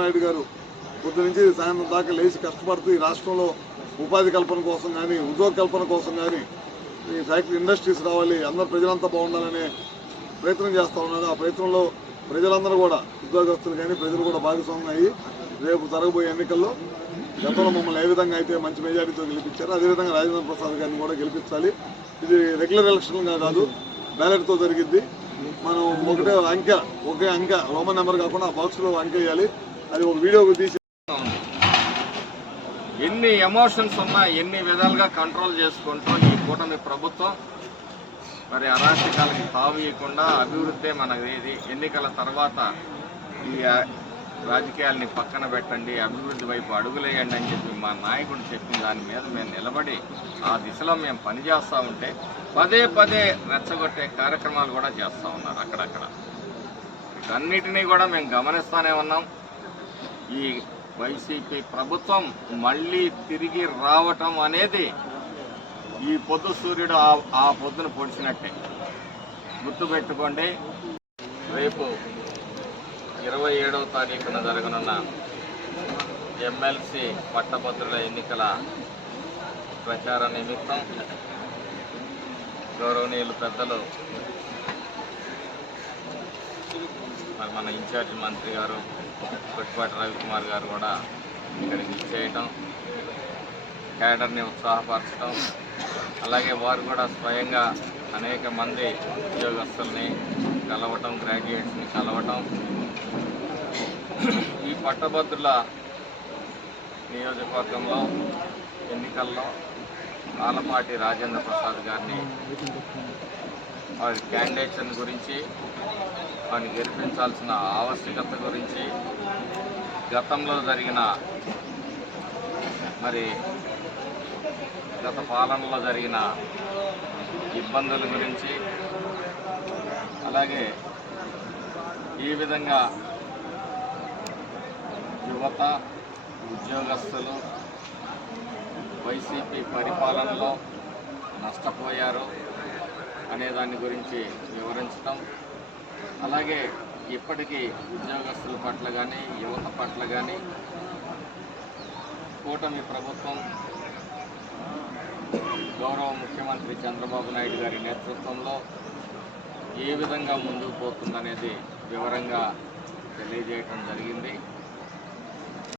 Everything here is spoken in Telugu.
నాయుడు గారు పొద్దు నుంచి సాయంత్రం దాకా లేచి కష్టపడుతూ ఈ రాష్ట్రంలో ఉపాధి కల్పన కోసం కానీ ఉద్యోగ కల్పన కోసం కానీ ఈ ఫ్యాక్టరీ ఇండస్ట్రీస్ రావాలి, అందరు ప్రజలంతా బాగుండాలనే ప్రయత్నం చేస్తూ ఉన్నారు. ఆ ప్రయత్నంలో ప్రజలందరూ కూడా ఉద్యోగస్తులు కానీ ప్రజలు కూడా భాగస్వామ్యం అయ్యి రేపు జరగబోయే ఎన్నికల్లో గతంలో మమ్మల్ని ఏ విధంగా అయితే మంచి మెజారిటీతో గెలిపించారో అదేవిధంగా రాజేంద్ర ప్రసాద్ గారిని కూడా గెలిపించాలి. ఇది రెగ్యులర్ ఎలక్షన్గా కాదు, బ్యాలెట్తో జరిగిద్ది. మనం ఒకే అంకె రోమన్ నెంబర్ కాకుండా ఆ బాక్స్లో అంకె వేయాలి. అది ఒక వీడియోకి తీసి ఎన్ని ఎమోషన్స్ ఉన్నా ఎన్ని విధాలుగా కంట్రోల్ చేసుకుంటూ ఈ కూటమి ప్రభుత్వం మరి అరాచకాలకి తావీయకుండా అభివృద్ధి మనది. ఎన్నికల తర్వాత ఈ రాజకీయాల్ని పక్కన పెట్టండి, అభివృద్ధి వైపు అడుగులేయండి అని చెప్పి మా నాయకుడు చెప్పిన దాని మీద మేము నిలబడి ఆ దిశలో మేము పనిచేస్తూ ఉంటే పదే పదే రెచ్చగొట్టే కార్యక్రమాలు కూడా చేస్తూ ఉన్నారు అక్కడక్కడ. వీటన్నిటినీ కూడా మేము గమనిస్తూనే ఉన్నాం. ఈ వైసీపీ ప్రభుత్వం మళ్ళీ తిరిగి రావటం అనేది ఈ పొద్దు సూర్యుడు ఆ పొద్దున పొడిచినట్టే. గుర్తుపెట్టుకోండి, రేపు 27వ తారీఖున జరగనున్న ఎమ్మెల్సీ పట్టభద్రుల ఎన్నికల ప్రచార నిమిత్తం గౌరవనీయులు పెద్దలు మన ఇన్ఛార్జి మంత్రి గారు కొట్టిపాటి రవికుమార్ గారు కూడా ఇక్కడికి ఇచ్చేయటం, క్యాడర్ని ఉత్సాహపరచడం, అలాగే వారు కూడా స్వయంగా అనేక మంది ఉద్యోగస్తుల్ని కలవటం, గ్రాడ్యుయేట్స్ని కలవటం, ఈ పట్టభద్రుల నియోజకవర్గంలో ఎన్నికల్లో ఆలపాటి రాజేంద్ర ప్రసాద్ గారిని వారి క్యాండిడేట్స్ గురించి, వారిని గెలిపించాల్సిన ఆవశ్యకత గురించి, గతంలో జరిగిన గత పాలనలో జరిగిన ఇబ్బందుల గురించి, అలాగే ఈ విధంగా యువత ఉద్యోగస్తులు వైసీపీ పరిపాలనలో నష్టపోయారు అనే దాని గురించి వివరించడం, అలాగే ఇప్పటికీ ఉద్యోగస్తుల పట్ల కానీ యువత పట్ల కానీ కూటమి ప్రభుత్వం గౌరవ ముఖ్యమంత్రి చంద్రబాబు నాయుడు గారి నేతృత్వంలో ఏ విధంగా ముందుకు పోతుందనేది వివరంగా తెలియజేయటం జరిగింది.